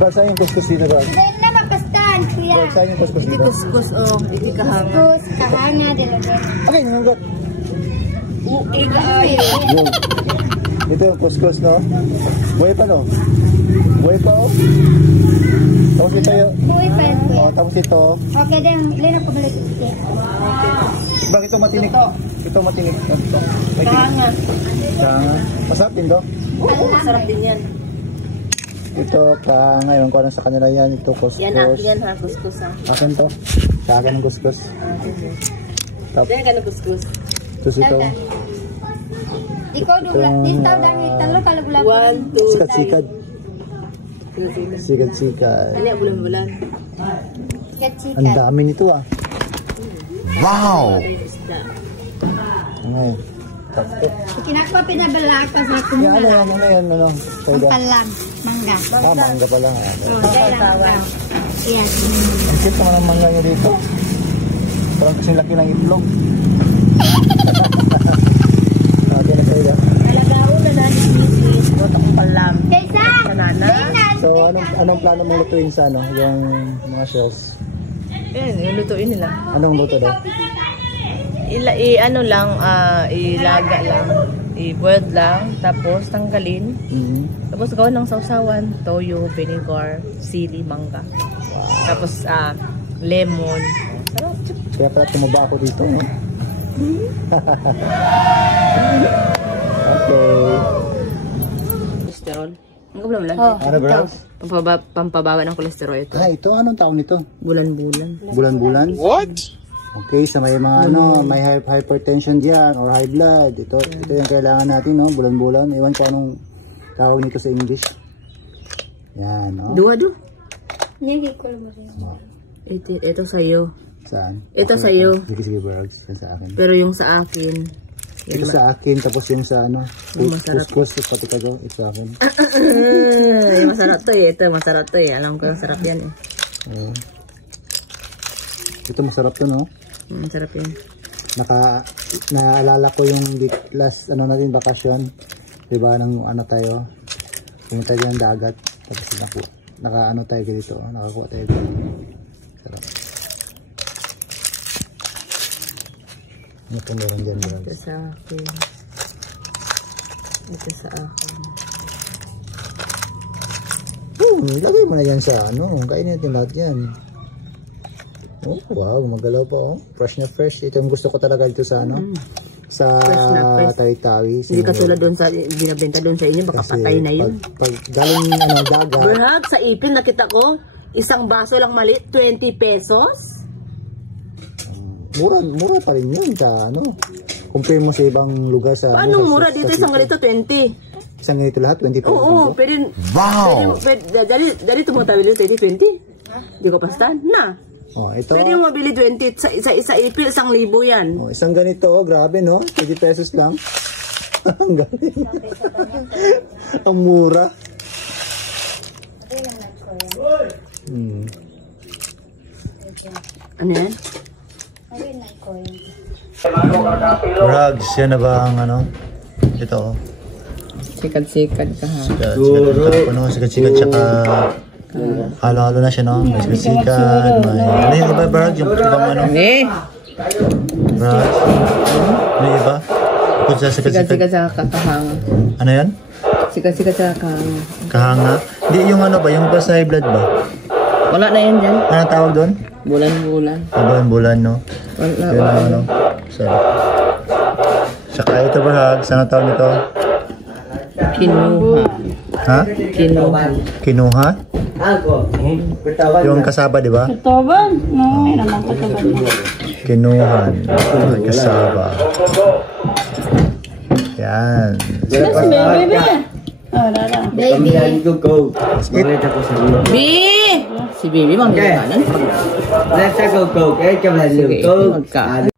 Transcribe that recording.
Basta yung kuskus dito ba? Dahil na mapastan, kuya. Basta yung kuskus dito. Kuskus, oh. Iti kahanga. Kuskus, kahanga, dalawa. Okay, nanunggot. Ikaayo. Ito yung kuskus, no? Buhay pa, no? Buhay pa, oh. Tapos ito yung... Buhay pa yan, kuya. Oh, tapos ito. Okay, then, lino ko balik ito. Bakit ito matinik? Ito matinik. Ito. Kahanga. Kahanga. Masarap din, do? Oo, masarap din yan. Ito, ngayon ko ano sa kanila yan. Ito, kuskus. Yan, akin yan ha, kuskus ha. Akin to. Sa akin ang kuskus. Tapos yan ka ng kuskus. Tapos ito. Ikaw, dugla. Dito, dami. Talo ka lagulag. 1, 2, Sikat-sikat. Sikat-sikat. Ano yan, bulan-bulan. Ang dami nito ah. Wow! Ngayon. Kinakawa pinabalaka sa akin. Yan, ano yan. Ang palam. Mangga. Mangga pala. Dahil ang mangga. Yan. Ang cute naman ang mangga nyo dito. Parang kasing laki ng itlog. Okay na kayo. Kalagao na natin yung boto kong palam. Kaysa! Banana. So, anong plano mong lutuin sa ano? Yung mga shells? Yan, yung lutuin nila. Anong luto daw? Ano lang, ilaga lang. I-boiled lang. Tapos tanggalin. Tapos gawin ng sausawan. Toyo, vinegar, sili, mangga. Tapos lemon. Kaya pala tumaba ako dito, no? Okay. Kolesterol. Ang kabla lang. Ano, bros? Pampabawa ng kolesterol ito. Ito, anong tawag nito? Bulan-bulan. Bulan-bulan? What? Okay, sa may mga may hypertension diyan or high blood. Ito yung kailangan natin, no? Bulan-bulan. Iwan ko anong tawag nito sa English. Yan, no? Duwa-du. Wow. Ito sa'yo. Saan? Ito sa'yo. Sige, Bergs. Sa akin. Pero yung sa akin. Ito sa akin, tapos yung sa ano, kuskus, pati kago, ito sa akin. Yung masarap to eh. Ito masarap to eh. Alam ko yung sarap yan eh. Ito masarap to, no? Masarap yan. Naalala ko yung last, ano natin, bakasyon. Diba, nang ano tayo, pumunta tayo ng dagat. Tapos ano tayo dito, nakakuha tayo dito. Sarap. Ano po meron dyan, bro? Ito sa akin. Ito sa akin. Lagay mo na yan sa ano. Kainin natin lahat yan. Oh, wow, gumagalaw pa, oh. Fresh na fresh. Ito yung gusto ko talaga dito sa ano. Sa Tawi-Tawi. Hindi katulad doon sa binabenta doon sa inyo. Baka patay na yun. Pag galing dagat. Berhag, sa ipin nakita ko. Isang baso lang maliit. 20 pesos. Mura pa rin yun sa ano. Compare mo sa ibang lugar sa... Paano mura dito? Isang ganito 20. Isang ganito lahat? 20 pesos? Oo, pwede... Wow! Dari tumutawili 20? Di ko pastan? Na. Oh, ito. Pwede mo mabili 20. Sa ipil, 1,000 yan. Oh, isang ganito, oh, grabe no? 20 pesos lang. Ang galing. Ang mura. Ano yan? Rugs, yan na ba ang ano? Ito. Sikat-sikat ka ha. Sikat-sikat tsaka halo-halo na siya, no? May sikat-sikat, may... Ano yung iba, Rugs? Yung ibang ano? Rugs? Ano yung iba? Bukod sa sikat-sikat sa kahanga. Ano yan? Sikat-sikat sa kahanga. Kahanga? Hindi, yung ano ba? Yung plus high blood ba? Wala na yan dyan. Anong tawag doon? Bulan-bulan. Bulan-bulan, no? Wala. Ano? Sorry. Saka ito ba, Rugs? Anong tawag nito? Kinuha. Ha? Kinuha. Kinuha? Yung kasaba, di ba? Toban? No, may naman ko toban. Kinuhan. Kasaba. Yan. Baby! Oh, Rara. Baby! B! Si Baby, manggaganan. Nasa go-go, kaya ka maluluto. Magkaan.